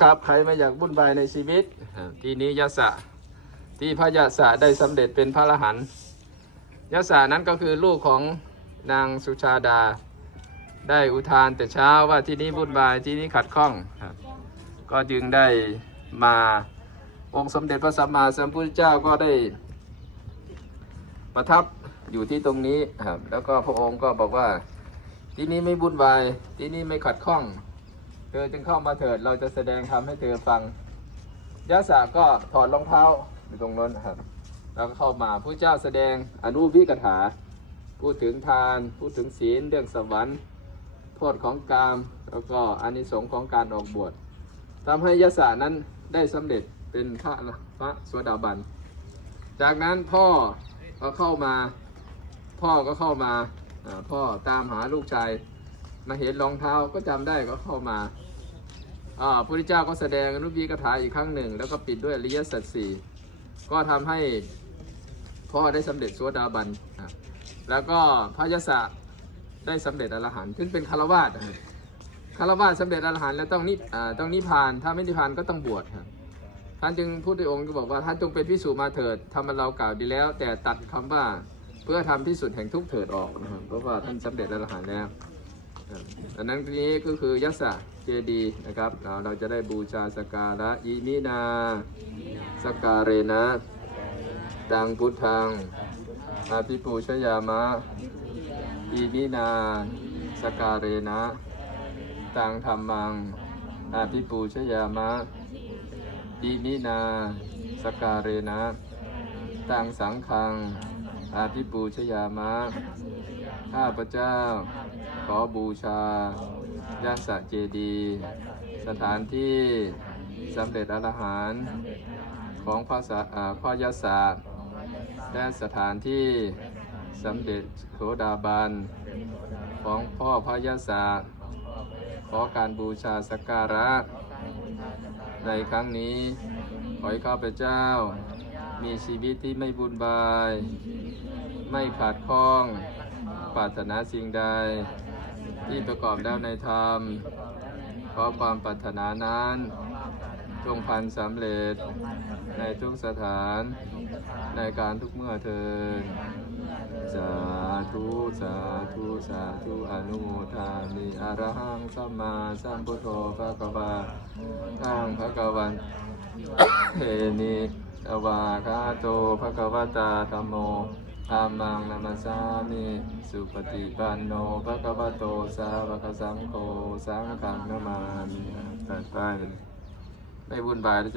ครับใครไม่อยากวุ่นวายในชีวิต ที่นี้ยะสะที่พระยะสะได้สำเร็จเป็นพระอรหันต์ยะสะนั้นก็คือลูกของนางสุชาดา ได้อุทานแต่เช้าว่าที่นี้วุ่นวายที่นี้ขัดข้อง ก็จึงได้มาองค์สมเด็จพระสัมมาสัมพุทธเจ้าก็ได้ประทับอยู่ที่ตรงนี้ครับแล้วก็พระองค์ก็บอกว่าที่นี้ไม่วุ่นวายที่นี้ไม่ขัดข้อง ธอจึงเข้ามาเถิดเราจะแสดงธรรมให้เธอฟังยะสาก็ถอดรองเท้าอยู่ตรงนั้นนะครับ แล้วก็เข้ามาพระเจ้าแสดงอนุวิกถา พูดถึงทาน พูดถึงศีล เรื่องสวรรค์โทษของกาม แล้วก็อานิสงส์ของการออกบวชทำให้ยะสานั้นได้สำเร็จเป็นพระพระสวสดาบัน จากนั้นพ่อก็เข้ามา พ่อก็เข้ามาพ่อตามหาลูกชาย มาเห็นรองเท้าก็จำได้ก็เข้ามาอ่าพระพุทธเจ้าก็แสดงอนุบีกถาอีกครั้งหนึ่ง แล้วก็ปิดด้วยอริยสัจสี่ก็ทำให้พ่อได้สำเร็จโสดาบันอะแล้วก็พระยศะได้สำเร็จอรหันต์ซึ่งเป็นคารวาสอะคารวาสสำเร็จอรหันต์แล้วต้องนิอ่าต้องนิพาน ถ้าไม่นิพานก็ต้องบวชครับท่านจึงพูดในองค์ก็บอกว่าท่านจงเป็นพิสูจมาเถิดทำมันเรากล่าวดีแล้ว แต่ตัดคำว่าเพื่อทำที่สุดแห่งทุกเถิดออกนะครับเพราะว่าท่านสำเร็จอรหันต์แล้ว อันนั้นนี้ก็คือยัสสะเจดีนะครับเราเราจะได้บูชาสการะยิมินาสการเรนะดังพุทธังอาภิปูชยามะยิมินาสการเรนะตังธรรมังอาภิปูชยามะยิมินาสกการเรนะตังสังฆัง อาภิปูชยามะ ข้าพระเจ้า ขอบูชายาสะเจดี สถานที่สำเร็จอรหันต์ของพระสะอ่าพ่อยาสะและสถานที่สำเร็จโสดาบัน ของพ่อพระยาสะขอการบูชาสักการะ ในครั้งนี้ ขอให้ข้าพเจ้า มีชีวิตที่ไม่บุญบาย ไม่ขาดข้องปรารถนาสิ่งใด ที่ประกอบแล้วในธรรมขอความปรารถนานั้น จงพันสำเร็จในทุกสถานในการทุกเมื่อเทินสาธุสาธุสาธุอนุโมทามิอรหังสัมมาสัมพุทโธภะคะวาทังภะคะวันเทนิ อวาคาโตภะคะวะตาธัมโมธรรมังนามาสามิสุปฏิปันโนภะคะวะโตสาวกสังโฆสังฆังนามามิตัดไปไม่วุ่นวายแล้วจะ